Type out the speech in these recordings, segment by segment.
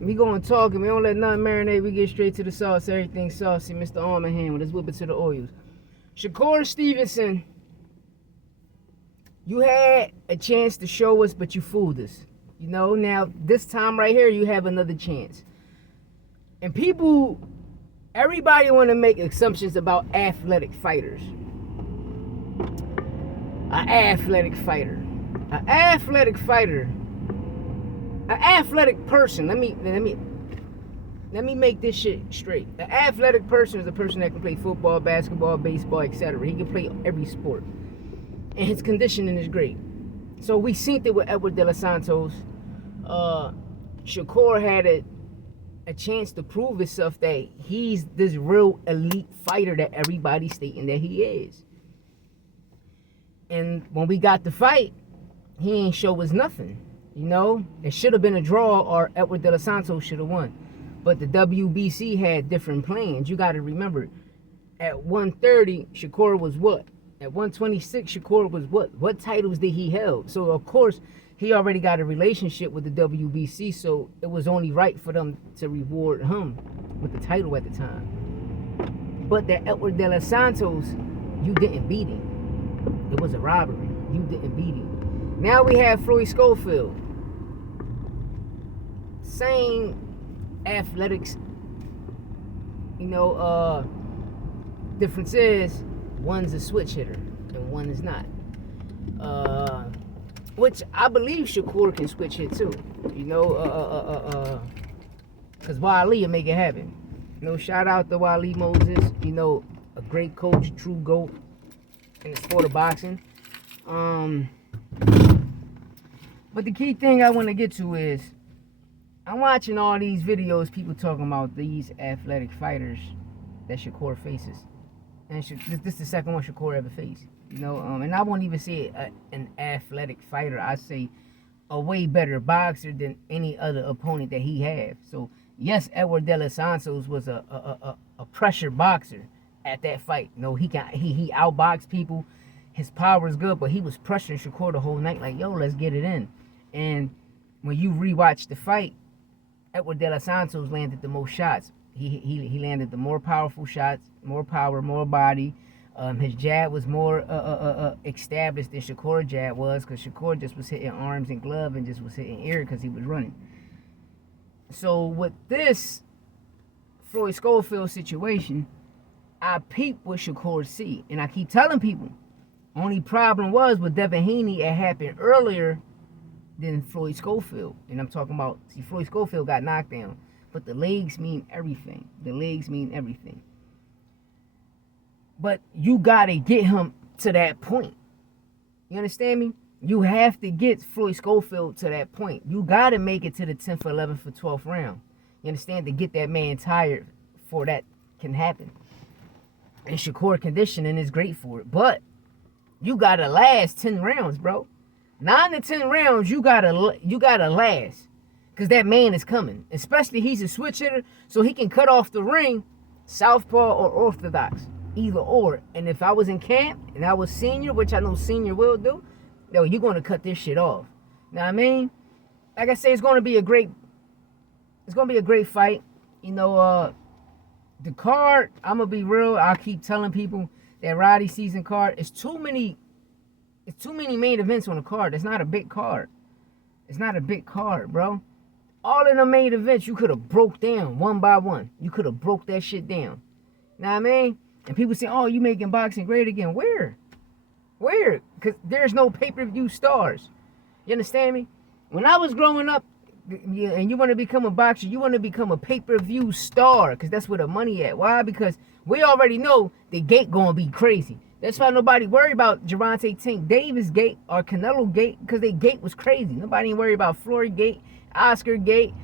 We going talking. We don't let nothing marinate. We get straight to the sauce. Everything saucy. Mr. Arm and Hand. Let's whip it to the oils. Shakur Stevenson, you had a chance to show us, but you fooled us. You know, now this time right here, you have another chance. And people, everybody want to make assumptions about athletic fighters. An athletic fighter. An athletic fighter. An athletic person. Let me make this shit straight. An athletic person is a person that can play football, basketball, baseball, etc. He can play every sport. And his conditioning is great. So we seen it with Edwin de los Santos. Shakur had a chance to prove himself that he's this real elite fighter that everybody's stating that he is. And when we got the fight, he ain't show us nothing. You know, it should have been a draw or Edwin de los Santos should have won. But the WBC had different plans. You got to remember, at 130, Shakur was what? At 126, Shakur was what? What titles did he held? So, of course, he already got a relationship with the WBC, so it was only right for them to reward him with the title at the time. But that Edwin de los Santos, you didn't beat him. It was a robbery. You didn't beat him. Now we have Floyd Scofield. Same athletics. You know, difference is one's a switch hitter and one is not. Which I believe Shakur can switch hit too. You know, because Wally will make it happen. You know, shout out to Wally Moses. You know, a great coach, true GOAT in the sport of boxing. But the key thing I want to get to is I'm watching all these videos, people talking about these athletic fighters that Shakur faces. And this is the second one Shakur ever faced. You know, and I won't even say an athletic fighter. I say a way better boxer than any other opponent that he had. So, yes, Edwin de los Santos was a pressure boxer at that fight. You know, he outboxed people. His power is good, but he was pressuring Shakur the whole night like, yo, let's get it in. And when you rewatch the fight, Edwin de los Santos landed the most shots. He landed the more powerful shots, more power, more body. His jab was more established than Shakur's jab was, because Shakur just was hitting arms and glove and just was hitting air because he was running. So with this Floyd Scofield situation, I peep what Shakur see. And I keep telling people, only problem was with Devin Haney, it happened earlier than Floyd Scofield. And I'm talking about, see, Floyd Scofield got knocked down. But the legs mean everything. The legs mean everything. But you got to get him to that point. You understand me? You have to get Floyd Scofield to that point. You got to make it to the 10th, 11th, or 12th round. You understand? To get that man tired before that can happen. And Shakur conditioning is great for it. But you got to last 10 rounds, bro. 9 to 10 rounds, you got to last. Because that man is coming. Especially he's a switch hitter, so he can cut off the ring, southpaw or orthodox. Either or. And if I was in camp and I was senior, which I know senior will do, yo, you're going to cut this shit off. Know what I mean? Like I say, it's going to be a great fight. You know, the card, I'm going to be real. I'll keep telling people that Roddy season card is too many main events on the card. It's not a big card. It's not a big card, bro. All of the main events you could have broke down one by one. You could have broke that shit down. Know what I mean? And people say, oh, you making boxing great again. Where? Because there's no pay-per-view stars. You understand me? When I was growing up, and you want to become a boxer, you want to become a pay-per-view star, because that's where the money at. Why? Because we already know the gate going to be crazy. That's why nobody worried about Gervonta Tank Davis gate or Canelo gate, because their gate was crazy. Nobody ain't worried about Floyd gate, Oscar gate,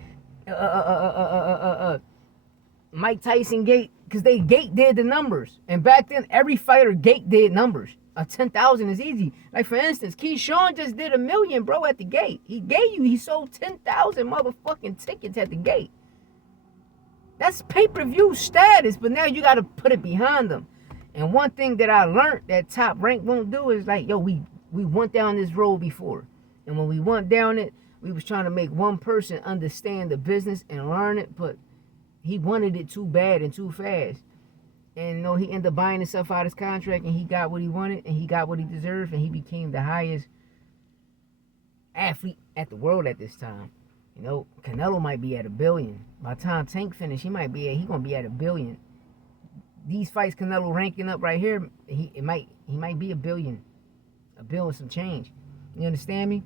Mike Tyson gate, because they gate did the numbers. And back then, every fighter gate did numbers. 10,000 is easy. Like, for instance, Keyshawn just did 1 million, bro, at the gate. He sold 10,000 motherfucking tickets at the gate. That's pay-per-view status, but now you got to put it behind them. And one thing that I learned that Top Rank won't do is like, yo, we went down this road before. And when we went down it, We was trying to make one person understand the business and learn it, but he wanted it too bad and too fast. And you know, he ended up buying himself out of his contract, and he got what he wanted, and he got what he deserved, and he became the highest athlete at the world at this time. You know, Canelo might be at $1 billion. By the time Tank finish, he gonna be at $1 billion. These fights Canelo ranking up right here, he might be $1 billion. $1 billion some change. You understand me?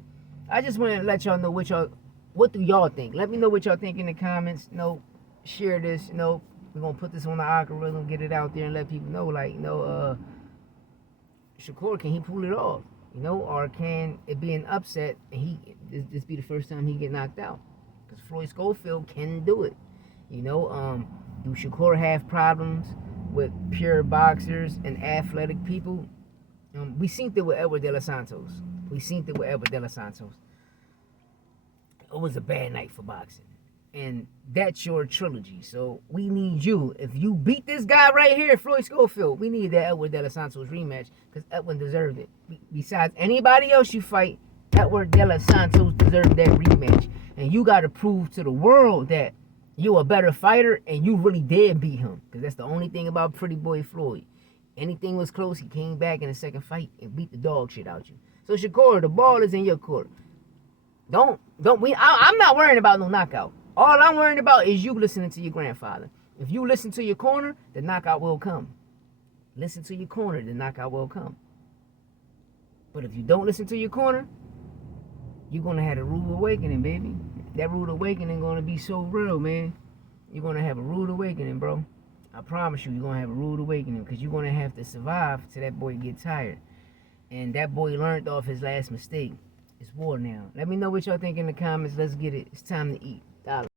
I just want to let y'all know what do y'all think? Let me know what y'all think in the comments. You know, share this. You know, we're gonna put this on the algorithm, get it out there, and let people know, like, you know, Shakur, can he pull it off? You know, or can it be an upset and this be the first time he get knocked out? Because Floyd Scofield can do it. You know, do Shakur have problems with pure boxers and athletic people? We seen it with Edwin Santos. It was a bad night for boxing. And that's your trilogy. So we need you. If you beat this guy right here, Floyd Scofield, we need that Edwin De Los Santos rematch, because Edwin deserved it. Besides anybody else you fight, Edwin De Los Santos deserved that rematch. And you got to prove to the world that you're a better fighter and you really did beat him. Because that's the only thing about Pretty Boy Floyd. Anything was close, he came back in the second fight and beat the dog shit out you. So Shakur, the ball is in your court. I'm not worrying about no knockout. All I'm worrying about is you listening to your grandfather. If you listen to your corner, the knockout will come. Listen to your corner, the knockout will come. But if you don't listen to your corner, you're going to have a rude awakening, baby. That rude awakening going to be so real, man. You're going to have a rude awakening, bro. I promise you, you're going to have a rude awakening, because you're going to have to survive till that boy get tired. And that boy learned off his last mistake. It's war now. Let me know what y'all think in the comments. Let's get it. It's time to eat.